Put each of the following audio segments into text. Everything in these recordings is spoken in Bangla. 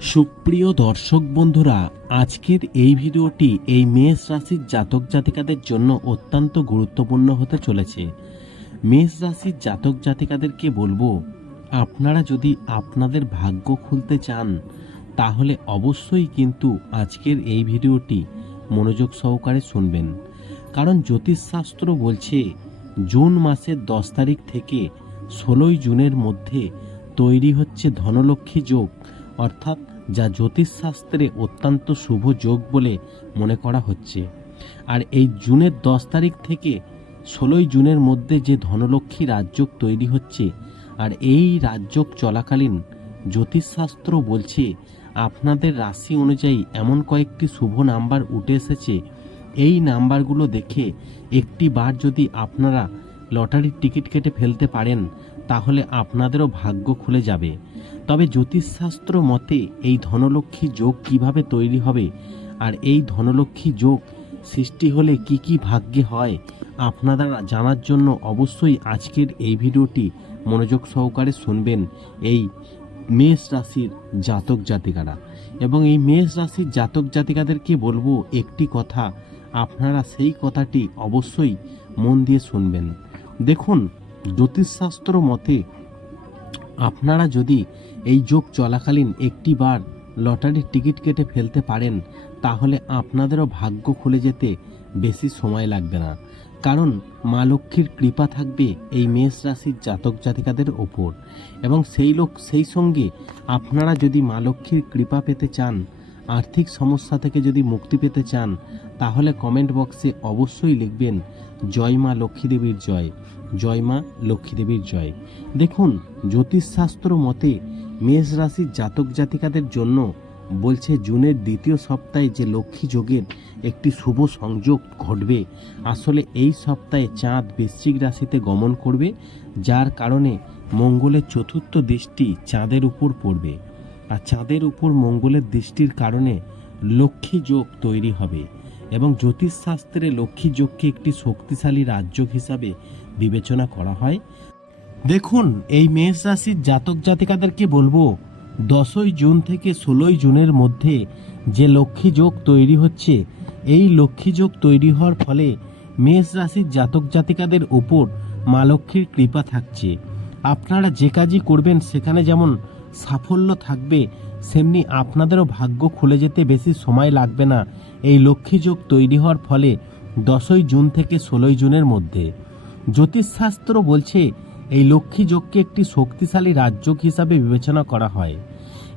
সুপ্রিয় দর্শক বন্ধুরা, আজকের এই ভিডিওটি এই মেষ রাশির জাতক জাতিকাদের জন্য অত্যন্ত গুরুত্বপূর্ণ হতে চলেছে। মেষ রাশির জাতক জাতিকাদেরকে বলব, আপনারা যদি আপনাদের ভাগ্য খুলতে চান, তাহলে অবশ্যই কিন্তু আজকের এই ভিডিওটি মনোযোগ সহকারে শুনবেন। কারণ জ্যোতিষশাস্ত্র বলছে, জুন মাসের দশ তারিখ থেকে ষোলোই জুনের মধ্যে তৈরি হচ্ছে ধনলক্ষ্মী যোগ। অর্থাৎ যা জ্যোতিষশাস্ত্রে অত্যন্ত শুভ যোগ বলে মনে করা হচ্ছে। আর এই জুনের দশ তারিখ থেকে ষোলোই জুনের মধ্যে যে ধনলক্ষ্মী রাজযোগ তৈরি হচ্ছে, আর এই রাজযোগ চলাকালীন জ্যোতিষশাস্ত্র বলছে, আপনাদের রাশি অনুযায়ী এমন কয়েকটি শুভ নাম্বার উঠে এসেছে। এই নাম্বারগুলো দেখে একটি বার যদি আপনারা লটারির টিকিট কেটে ফেলতে পারেন, তাহলে আপনাদেরও ভাগ্য খুলে যাবে। তবে জ্যোতিষশাস্ত্র মতে এই ধনলক্ষ্মী যোগ কীভাবে তৈরি হবে আর এই ধনলক্ষ্মী যোগ সৃষ্টি হলে কি কি ভাগ্যে হয় আপনারা জানার জন্য অবশ্যই আজকের এই ভিডিওটি মনোযোগ সহকারে শুনবেন এই মেষ রাশির জাতক জাতিকারা। এবং এই মেষ রাশির জাতক জাতিকাদেরকে বলব একটি কথা, আপনারা সেই কথাটি অবশ্যই মন দিয়ে শুনবেন। দেখুন, জ্যোতিষশাস্ত্র মতে আপনারা যদি এই যোগ চলাকালীন একটি বার লটারির টিকিট কেটে ফেলতে পারেন, তাহলে আপনাদেরও ভাগ্য খুলে যেতে বেশি সময় লাগবে না। কারণ মা লক্ষ্মীর কৃপা থাকবে এই মেষ রাশির জাতক জাতিকাদের ওপর। এবং সেই লোক, সেই সঙ্গে আপনারা যদি মা লক্ষ্মীর কৃপা পেতে চান আর্থিক সমস্যা থেকে যদি মুক্তি পেতে চান, তাহলে কমেন্ট বক্সে অবশ্যই লিখবেন, জয় মা লক্ষ্মী দেবীর জয় জয় মা লক্ষ্মী দেবীর জয়। দেখুন, জ্যোতিষশাস্ত্র মতে মেষ রাশির জাতক জাতিকাদের জন্য বলছে জুনের দ্বিতীয় সপ্তাহে যে লক্ষ্মী যোগের একটি শুভ সংযোগ ঘটবে, আসলে এই সপ্তাহে চাঁদ বৃশ্চিক রাশিতে গমন করবে, যার কারণে মঙ্গলের চতুর্থ দৃষ্টি চাঁদের উপর পড়বে। আর চাঁদের উপর মঙ্গলের দৃষ্টির কারণে লক্ষ্মী যোগ তৈরি হবে এবং জ্যোতিষশাস্ত্রে লক্ষ্মী যোগকে একটি শক্তিশালী রাজযোগ হিসাবে বিবেচনা করা হয়। দেখুন, এই মেষ রাশির জাতক জাতিকাদেরকে বলব, দশই জুন থেকে ষোলোই জুনের মধ্যে যে লক্ষ্মী যোগ তৈরি হচ্ছে, এই লক্ষ্মী যোগ তৈরি হওয়ার ফলে মেষ রাশির জাতক জাতিকাদের উপর মা লক্ষ্মীর কৃপা থাকছে। আপনারা যে কাজই করবেন, সেখানে যেমন সাফল্য থাকবে, সেমনি আপনাদেরও ভাগ্য খুলে যেতে বেশি সময় লাগবে না। এই লক্ষ্মী যোগ তৈরি হওয়ার ফলে দশই জুন থেকে ষোলোই জুনের মধ্যে। জ্যোতিষশাস্ত্র বলছে, এই লক্ষ্মী যোগকে একটি শক্তিশালী রাজযোগ হিসাবে বিবেচনা করা হয়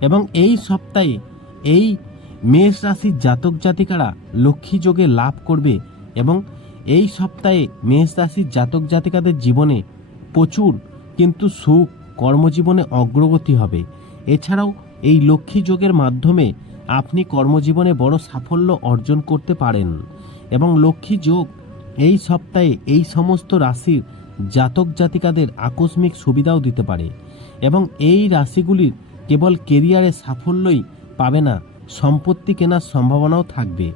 এবং এই সপ্তাহে এই মেষ রাশির জাতক জাতিকারা লক্ষ্মী যোগে লাভ করবে এবং এই সপ্তাহে মেষ রাশির জাতক জাতিকাদের জীবনে প্রচুর কিন্তু সুখ কর্মজীবনে অগ্রগতি হবে। এছাড়াও, এই লক্ষ্মী যোগের মাধ্যমে আপনি কর্মজীবনে বড় সাফল্য অর্জন করতে পারেন এবং লক্ষ্মী যোগ এই সপ্তাহে এই সমস্ত রাশির জাতক জাতিকাদের আকস্মিক সুবিধাও দিতে পারে এবং এই রাশিগুলির কেবল কেরিয়ারে সাফল্যই পাবে না, সম্পত্তি কেনার সম্ভাবনাও থাকবে।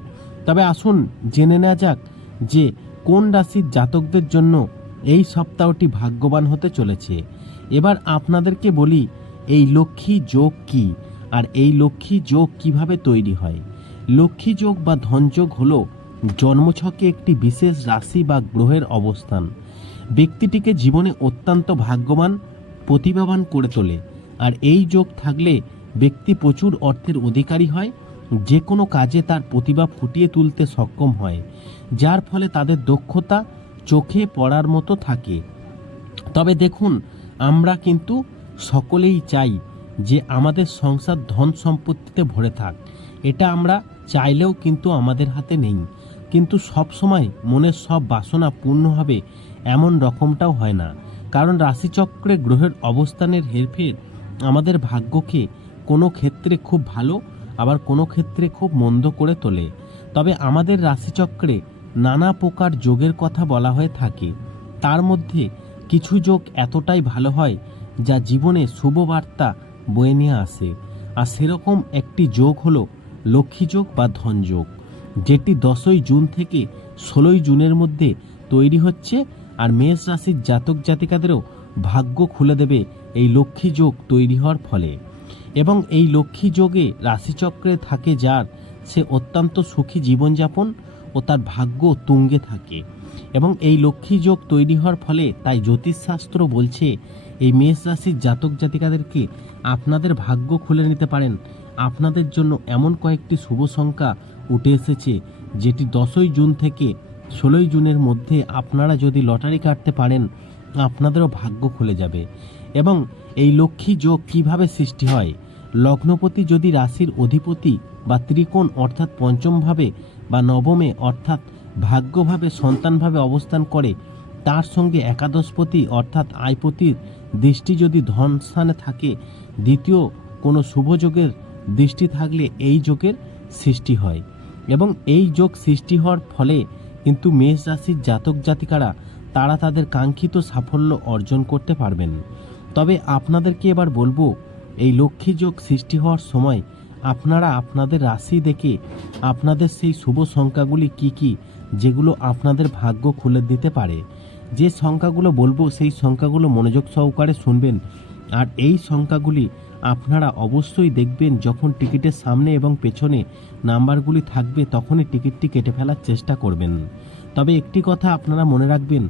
তবে আসুন জেনে নেওয়া যাক যে কোন রাশির জাতকদের জন্য এই সপ্তাহটি ভাগ্যবান হতে চলেছে। এবার আপনাদেরকে বলি, এই লক্ষ্মী যোগ কি? আর এই লক্ষ্মী যোগ কীভাবে তৈরি হয়? লক্ষ্মী যোগ বা ধনযোগ হল জন্মছকে একটি বিশেষ রাশি বা গ্রহের অবস্থান। ব্যক্তিটিকে জীবনে অত্যন্ত ভাগ্যবান, প্রতিভাবান করে তোলে। আর এই যোগ থাকলে ব্যক্তি প্রচুর অর্থের অধিকারী হয় যে কোনো কাজে তার প্রতিভা ফুটিয়ে তুলতে সক্ষম হয়, যার ফলে তাদের দক্ষতা চোখে পড়ার মতো থাকে। তবে দেখুন আমরা কিন্তু সকলেই চাই যে আমাদের সংসার ধন সম্পত্তিতে ভরে থাক। এটা আমরা চাইলেও কিন্তু আমাদের হাতে নেই। কিন্তু সব সময় মনের সব বাসনা পূর্ণ হবে এমন রকমটাও হয় না। কারণ রাশিচক্রে গ্রহের অবস্থানের হেরফের আমাদের ভাগ্যকে কোনো ক্ষেত্রে খুব ভালো, আবার কোনো ক্ষেত্রে খুব মন্দ করে তোলে। তবে আমাদের রাশিচক্রে নানা প্রকার যোগের কথা বলা হয়ে থাকে। তার মধ্যে কিছু যোগ এতটাই ভালো হয় যা জীবনে শুভ বার্তা বয়ে নিয়ে আসে। আর সেরকম একটি যোগ হলো লক্ষ্মী যোগ বা ধন যোগ, যেটি দশই জুন থেকে ষোলোই জুনের মধ্যে তৈরি হচ্ছে আর মেষ রাশির জাতক জাতিকাদেরও ভাগ্য খুলে দেবে এই লক্ষ্মী যোগ তৈরি হওয়ার ফলে। এবং এই লক্ষ্মী যোগে রাশিচক্রে থাকে যার সে অত্যন্ত সুখী জীবনযাপন ও তার ভাগ্য তুঙ্গে থাকে। এবং এই লক্ষ্মী যোগ তৈরি হওয়ার ফলে তাই জ্যোতিষশাস্ত্র বলছে, এই মেষ রাশির জাতক জাতিকাদেরকে আপনাদের ভাগ্য খুলে নিতে পারেন। আপনাদের জন্য এমন কয়েকটি শুভ সংখ্যা উঠে এসেছে, যেটি দশই জুন থেকে ষোলোই জুনের মধ্যে আপনারা যদি লটারি কাটতে পারেন, আপনাদেরও ভাগ্য খুলে যাবে। এবং এই লক্ষ্মী যোগ কীভাবে সৃষ্টি হয়? লগ্নপতি যদি রাশির অধিপতি বা ত্রিকোণ অর্থাৎ পঞ্চমভাবে বা নবমে অর্থাৎ ভাগ্যভাবে সন্তানভাবে অবস্থান করে, তার সঙ্গে একাদশপতি অর্থাৎ আয়পতির দৃষ্টি যদি ধন স্থানে থাকে, দ্বিতীয় কোনো শুভযোগের দৃষ্টি থাকলে এই যোগের সৃষ্টি হয়। এবং এই যোগ সৃষ্টি হওয়ার ফলে কিন্তু মেষ রাশির জাতক জাতিকারা, তারা তাদের কাঙ্ক্ষিত সাফল্য অর্জন করতে পারবেন। তবে আপনাদেরকে এবার বলব, এই লক্ষ্মী যোগ সৃষ্টি হওয়ার সময় আপনারা আপনাদের রাশি দেখে আপনাদের সেই শুভ সংখ্যাগুলি কি কি যেগুলো আপনাদের ভাগ্য খুলে দিতে পারে। যে সংখ্যাগুলো বলব, সেই সংখ্যাগুলো মনোযোগ সহকারে শুনবেন। আর এই সংখ্যাগুলি আপনারা অবশ্যই দেখবেন যখন টিকিটের সামনে এবং পেছনে নাম্বারগুলি থাকবে, তখনই টিকিটটি কেটে ফেলার চেষ্টা করবেন। তবে একটি কথা আপনারা মনে রাখবেন,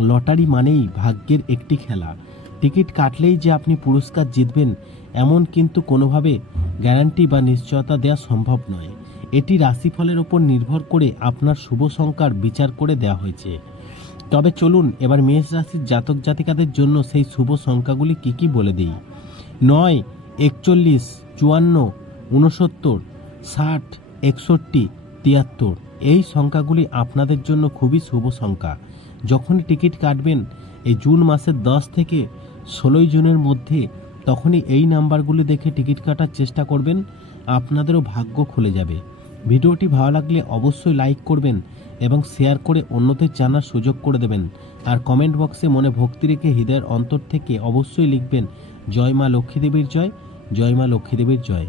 লটারি মানেই ভাগ্যের একটি খেলা। টিকিট কাটলেই যে আপনি পুরস্কার জিতবেন, এমন কিন্তু কোনোভাবে গ্যারান্টি বা নিশ্চয়তা দেওয়া সম্ভব নয়। এটি রাশিফলের ওপর নির্ভর করে আপনার শুভ সংখ্যার বিচার করে দেওয়া হয়েছে। তবে চলুন এবার মেষ রাশির জাতক জাতিকাদের জন্য সেই শুভ সংখ্যাগুলি কি কি বলে দিই। নয়, একচল্লিশ, চুয়ান্ন উনসত্তর ষাট, একষট্টি, তিয়াত্তর। এই সংখ্যাগুলি আপনাদের জন্য খুবই শুভ সংখ্যা। যখনই টিকিট কাটবেন, এই জুন মাসের দশ থেকে ষোলোই জুনের মধ্যে তখনই এই নাম্বারগুলি দেখে টিকিট কাটার চেষ্টা করবেন, আপনাদেরও ভাগ্য খুলে যাবে। ভিডিওটি ভালো লাগলে অবশ্যই লাইক করবেন এবং শেয়ার করে অন্যদের জানার সুযোগ করে দেবেন। আর কমেন্ট বক্সে মনে ভক্তি রেখে হৃদয়ের অন্তর থেকে অবশ্যই লিখবেন, জয় মা লক্ষ্মীদেবীর জয় জয় মা লক্ষ্মীদেবীর জয়।